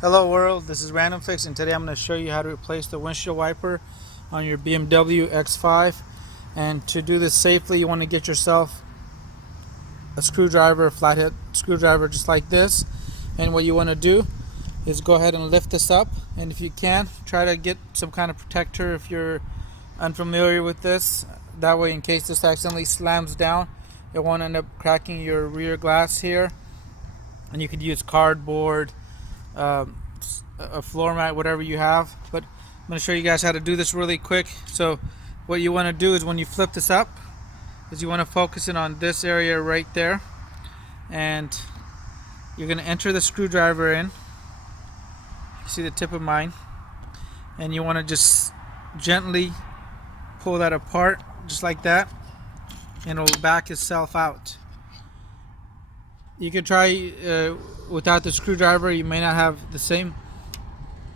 Hello world, this is RandomFIX, and today I'm going to show you how to replace the windshield wiper on your BMW X5. And to do this safely, you want to get yourself a screwdriver, a flathead screwdriver just like this. And what you want to do is go ahead and lift this up, and if you can, try to get some kind of protector if you're unfamiliar with this. That way, in case this accidentally slams down, it won't end up cracking your rear glass here. And you could use cardboard, a floor mat, whatever you have. But I'm going to show you guys how to do this really quick. So what you want to do is when you flip this up is you want to focus in on this area right there, and you're going to enter the screwdriver in. You see the tip of mine, and you want to just gently pull that apart just like that, and it'll back itself out. You can try without the screwdriver. You may not have the same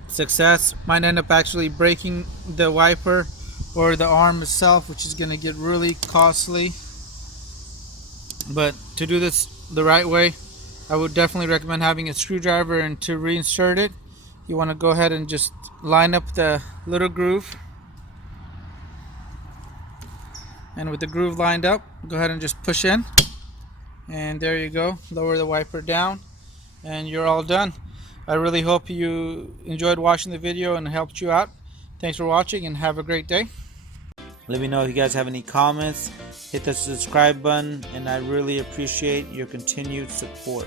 success. Might end up actually breaking the wiper or the arm itself, which is going to get really costly. But to do this the right way, I would definitely recommend having a screwdriver. And to reinsert it, you want to go ahead and just line up the little groove, and with the groove lined up, go ahead and just push in. And there you go, lower the wiper down, and you're all done. I really hope you enjoyed watching the video and helped you out. Thanks for watching, and have a great day. Let me know if you guys have any comments. Hit the subscribe button, and I really appreciate your continued support.